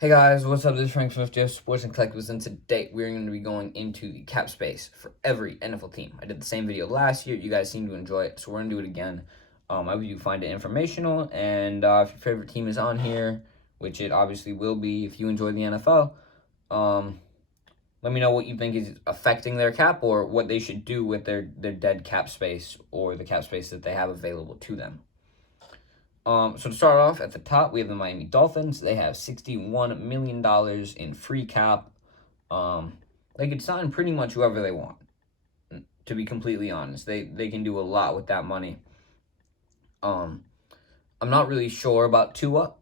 Hey guys, what's up? This is Frank Smith, Jeff Sports and Collectibles, and today we're going to be going into the cap space for every NFL team. I did the same video last year. You guys seem to enjoy it, so we're going to do it again. I hope you find it informational, and if your favorite team is on here, which it obviously will be if you enjoy the NFL, let me know what you think is affecting their cap or what they should do with their dead cap space or the cap space that they have available to them. So to start off at the top, we have the Miami Dolphins. They have $61 million in free cap. They could sign pretty much whoever they want, to be completely honest. They can do a lot with that money. I'm not really sure about Tua.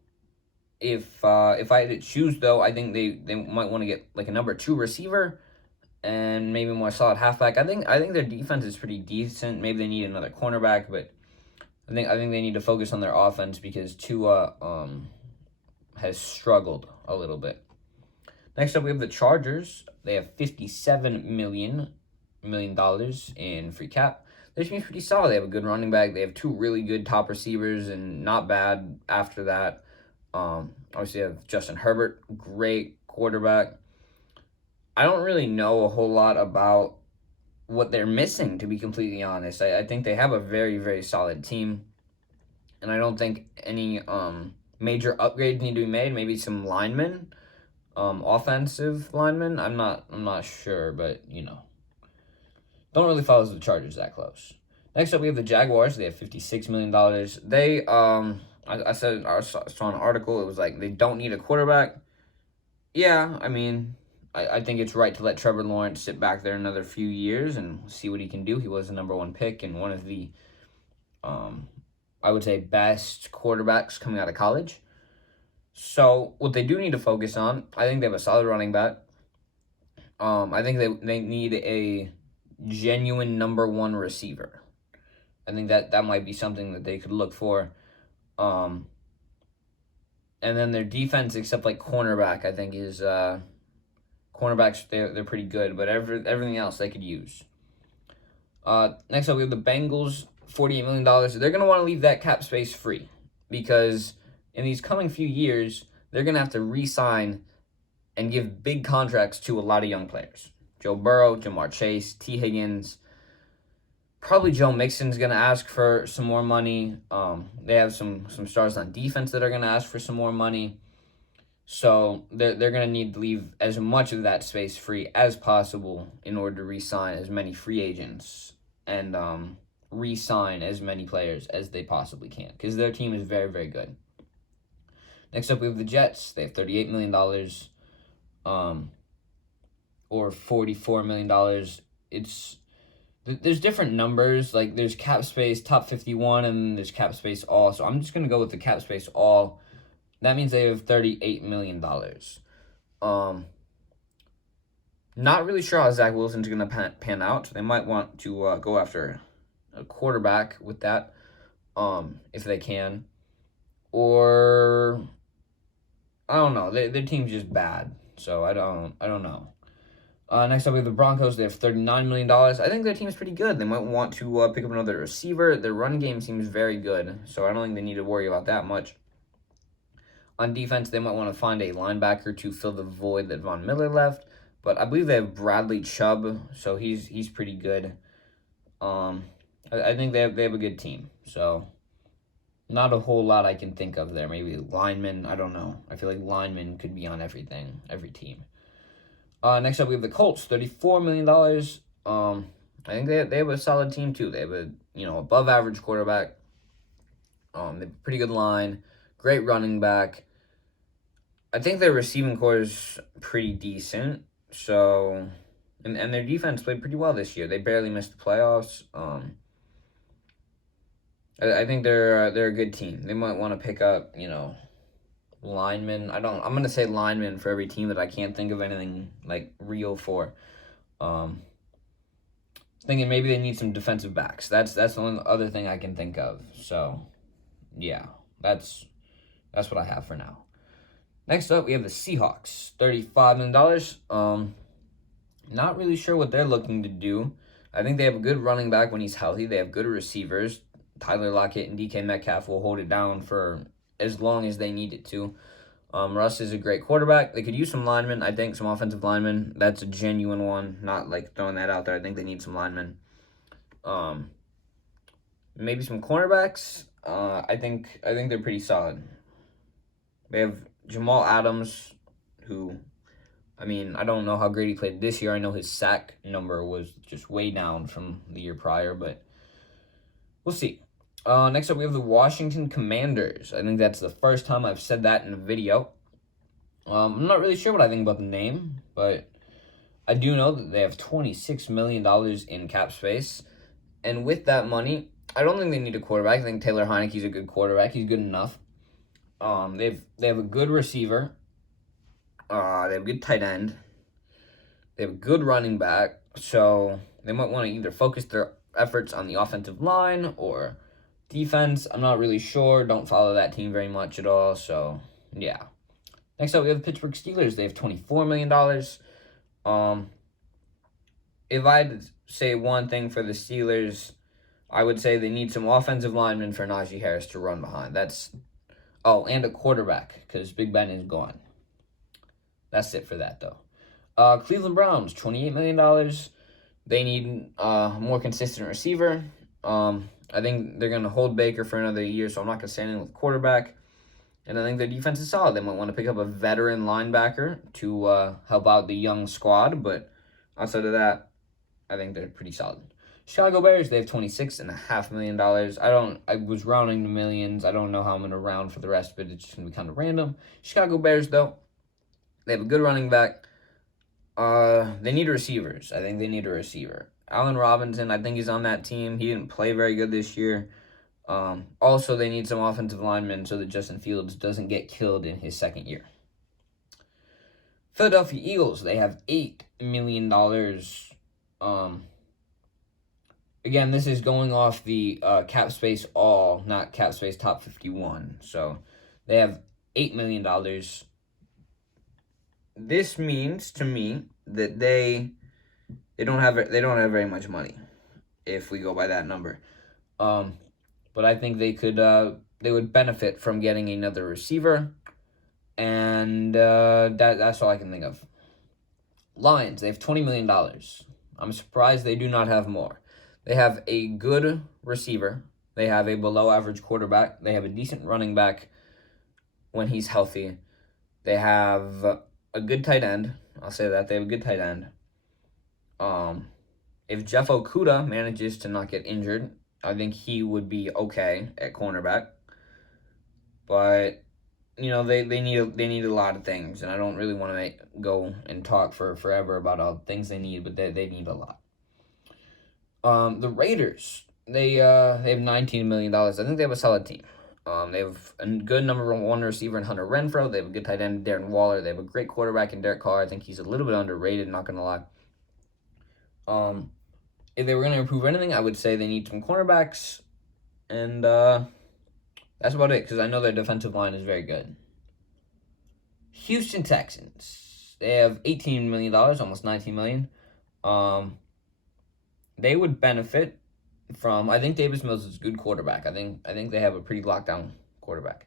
If I had to choose though, I think they might want to get like a number 2 receiver and maybe more solid halfback. I think their defense is pretty decent. Maybe they need another cornerback, but I think they need to focus on their offense because Tua has struggled a little bit. Next up, we have the Chargers. They have $57 million in free cap. This team's pretty solid. They have a good running back. They have 2 really good top receivers and not bad after that. Obviously, they have Justin Herbert, great quarterback. I don't really know a whole lot about what they're missing, to be completely honest. I think they have a very, very solid team, and I don't think any major upgrades need to be made. Maybe some linemen, offensive linemen. I'm not sure, but don't really follow the Chargers that close. Next up, we have the Jaguars. They have $56 million. They I said I saw an article. It was like they don't need a quarterback. Yeah, I mean, I think it's right to let Trevor Lawrence sit back there another few years and see what he can do. He was the number 1 pick and one of the, I would say, best quarterbacks coming out of college. So what they do need to focus on, I think they have a solid running back. I think they need a genuine number 1 receiver. I think that might be something that they could look for. And then their defense, except like cornerback, I think is cornerbacks, they're pretty good, but everything else they could use. Next up, we have the Bengals, $48 million. They're going to want to leave that cap space free because in these coming few years, they're going to have to re-sign and give big contracts to a lot of young players. Joe Burrow, Jamar Chase, T. Higgins. Probably Joe Mixon's going to ask for some more money. They have some stars on defense that are going to ask for some more money. So they're going to need to leave as much of that space free as possible in order to re-sign as many free agents and re-sign as many players as they possibly can because their team is very, very good. Next up, we have the Jets. They have $38 million or $44 million. There's different numbers. Like there's cap space top 51 and there's cap space all. So I'm just going to go with the cap space all. That means they have $38 million. Not really sure how Zach Wilson's going to pan out. They might want to go after a quarterback with that, if they can. Or I don't know. Their team's just bad, so I don't know. Next up, we have the Broncos. They have $39 million. I think their team is pretty good. They might want to pick up another receiver. Their run game seems very good, so I don't think they need to worry about that much. On defense, they might want to find a linebacker to fill the void that Von Miller left, but I believe they have Bradley Chubb, so he's pretty good. I think they have a good team, so not a whole lot I can think of there. Maybe linemen, I don't know. I feel like linemen could be on every team. Next up, we have the Colts, $34 million. I think they have a solid team too. They have a above average quarterback. They have a pretty good line, great running back. I think their receiving core is pretty decent. So, and their defense played pretty well this year. They barely missed the playoffs. I think they're a good team. They might want to pick up linemen. I'm gonna say linemen for every team that I can't think of anything like real for. Thinking maybe they need some defensive backs. That's the only other thing I can think of. So, yeah, that's what I have for now. Next up, we have the Seahawks, $35 million. Not really sure what they're looking to do. I think they have a good running back when he's healthy. They have good receivers. Tyler Lockett and DK Metcalf will hold it down for as long as they need it to. Russ is a great quarterback. They could use some linemen, I think, some offensive linemen. That's a genuine one, not like throwing that out there. I think they need some linemen. Maybe some cornerbacks. I think they're pretty solid. They have Jamal Adams, who, I mean, I don't know how great he played this year. I know his sack number was just way down from the year prior, but we'll see. Next up, we have the Washington Commanders. I think that's the first time I've said that in a video. I'm not really sure what I think about the name, but I do know that they have $26 million in cap space. And with that money, I don't think they need a quarterback. I think Taylor Heineke's a good quarterback. He's good enough. They have a good receiver. They have a good tight end. They have a good running back. So they might want to either focus their efforts on the offensive line or defense. I'm not really sure. Don't follow that team very much at all. So, yeah. Next up, we have the Pittsburgh Steelers. They have $24 million. If I had to say one thing for the Steelers, I would say they need some offensive linemen for Najee Harris to run behind. And a quarterback, because Big Ben is gone. That's it for that, though. Cleveland Browns, $28 million. They need a more consistent receiver. I think they're going to hold Baker for another year, so I'm not going to say anything with quarterback. And I think their defense is solid. They might want to pick up a veteran linebacker to help out the young squad, but outside of that, I think they're pretty solid. Chicago Bears, they have $26.5 million. I was rounding to millions. I don't know how I'm going to round for the rest, but it's just going to be kind of random. Chicago Bears, though, they have a good running back. They need receivers. I think they need a receiver. Allen Robinson, I think he's on that team. He didn't play very good this year. Also, they need some offensive linemen so that Justin Fields doesn't get killed in his second year. Philadelphia Eagles, they have $8 million. Again, this is going off the cap space all, not cap space top 51. So they have $8 million. This means to me that they don't have very much money, if we go by that number. But I think they would benefit from getting another receiver, and that's all I can think of. Lions, they have $20 million. I'm surprised they do not have more. They have a good receiver. They have a below-average quarterback. They have a decent running back when he's healthy. They have a good tight end. I'll say that. They have a good tight end. If Jeff Okudah manages to not get injured, I think he would be okay at cornerback. But, they need a lot of things, and I don't really want to go and talk for forever about all the things they need, but they need a lot. The Raiders, they have $19 million. I think they have a solid team. They have a good number one receiver in Hunter Renfrow. They have a good tight end, Darren Waller. They have a great quarterback in Derek Carr. I think he's a little bit underrated, not going to lie. If they were going to improve anything, I would say they need some cornerbacks. And that's about it, because I know their defensive line is very good. Houston Texans, they have $18 million, almost $19 million. They would benefit from, I think Davis Mills is a good quarterback. I think they have a pretty locked down quarterback.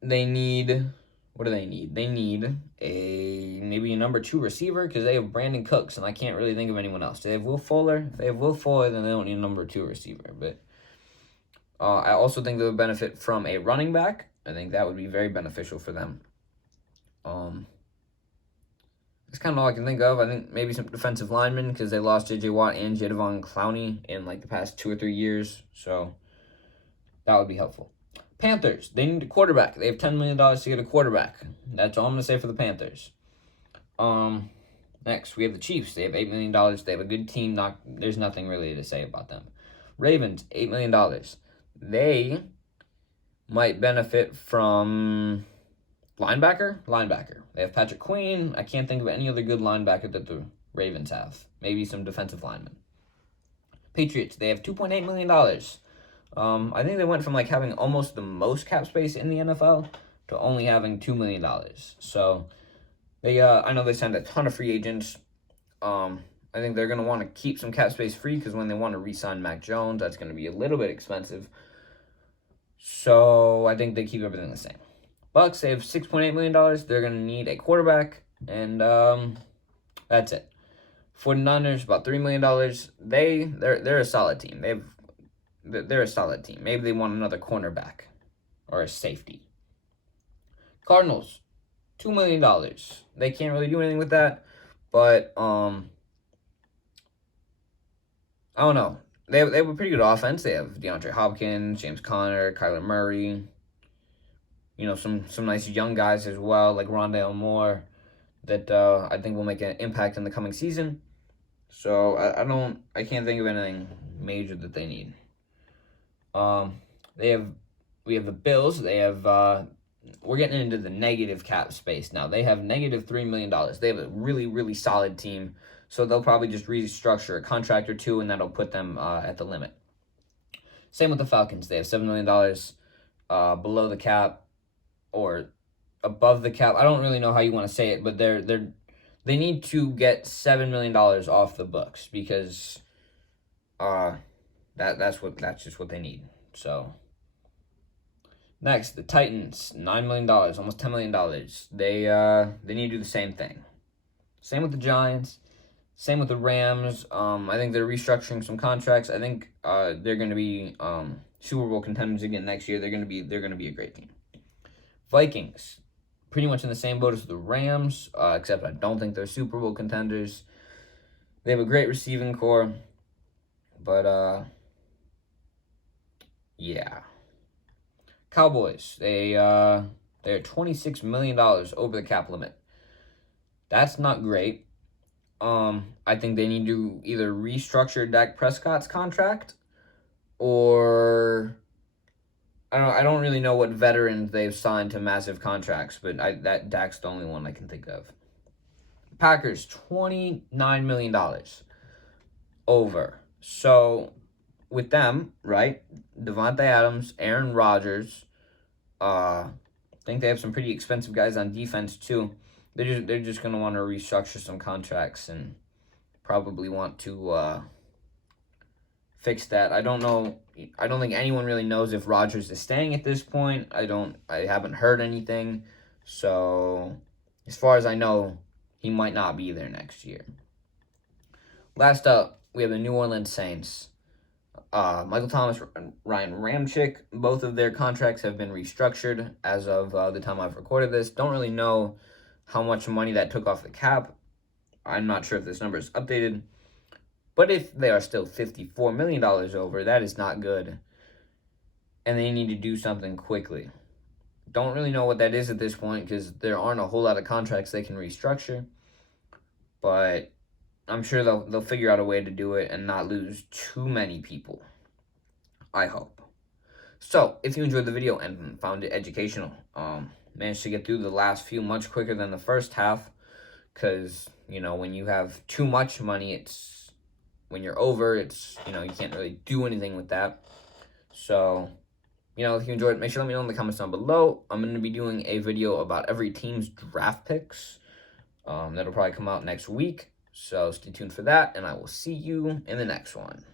They need, what do they need? They need maybe a number 2 receiver, because they have Brandon Cooks, and I can't really think of anyone else. They have Will Fuller. If they have Will Fuller, then they don't need a number 2 receiver. But I also think they would benefit from a running back. I think that would be very beneficial for them. That's kind of all I can think of. I think maybe some defensive linemen, because they lost J.J. Watt and Jadeveon Clowney in the past 2 or 3 years. So that would be helpful. Panthers, they need a quarterback. They have $10 million to get a quarterback. That's all I'm going to say for the Panthers. Next, we have the Chiefs. They have $8 million. They have a good team. There's nothing really to say about them. Ravens, $8 million. They might benefit from linebacker. They have Patrick Queen. I can't think of any other good linebacker that the Ravens have. Maybe some defensive linemen. Patriots, they have $2.8 million. I think they went from having almost the most cap space in the NFL to only having $2 million. So I know they signed a ton of free agents. I think they're going to want to keep some cap space free, because when they want to re-sign Mac Jones, that's going to be a little bit expensive. So I think they keep everything the same. Bucks, they have $6.8 million. They're going to need a quarterback, and that's it. 49ers, about $3 million. They're a solid team. They're a solid team. Maybe they want another cornerback or a safety. Cardinals, $2 million. They can't really do anything with that, but I don't know. They have a pretty good offense. They have DeAndre Hopkins, James Conner, Kyler Murray. You know, some nice young guys as well, like Rondale Moore, that I think will make an impact in the coming season. So I can't think of anything major that they need. We have the Bills. They have we're getting into the negative cap space now. They have negative $3 million. They have a really, really solid team. So they'll probably just restructure a contract or two, and that'll put them at the limit. Same with the Falcons. They have $7 million below the cap or above the cap. I don't really know how you want to say it, but they need to get $7 million off the books because that's just what they need. So next, the Titans, $9 million, almost $10 million. They need to do the same thing. Same with the Giants. Same with the Rams. I think they're restructuring some contracts. I think they're going to be Super Bowl contenders again next year. They're going to be a great team. Vikings, pretty much in the same boat as the Rams, except I don't think they're Super Bowl contenders. They have a great receiving core, but yeah. Cowboys, they're $26 million over the cap limit. That's not great. I think they need to either restructure Dak Prescott's contract, or I don't really know what veterans they've signed to massive contracts, but that Dak's the only one I can think of. Packers, $29 million over. So with them, right, Devontae Adams, Aaron Rodgers, I think they have some pretty expensive guys on defense too. They're just gonna want to restructure some contracts and probably want to fix that. I don't know. I don't think anyone really knows if Rodgers is staying at this point. I haven't heard anything. So as far as I know, he might not be there next year. Last up, we have the New Orleans Saints. Michael Thomas and Ryan Ramczyk, both of their contracts have been restructured as of the time I've recorded this. Don't really know how much money that took off the cap. I'm not sure if this number is updated. But if they are still $54 million over, that is not good. And they need to do something quickly. Don't really know what that is at this point because there aren't a whole lot of contracts they can restructure. But I'm sure they'll figure out a way to do it and not lose too many people. I hope. So, if you enjoyed the video and found it educational, managed to get through the last few much quicker than the first half, because, you know, when you have too much money, when you're over, you can't really do anything with that. So, if you enjoyed it, make sure to let me know in the comments down below. I'm going to be doing a video about every team's draft picks. That'll probably come out next week. So stay tuned for that, and I will see you in the next one.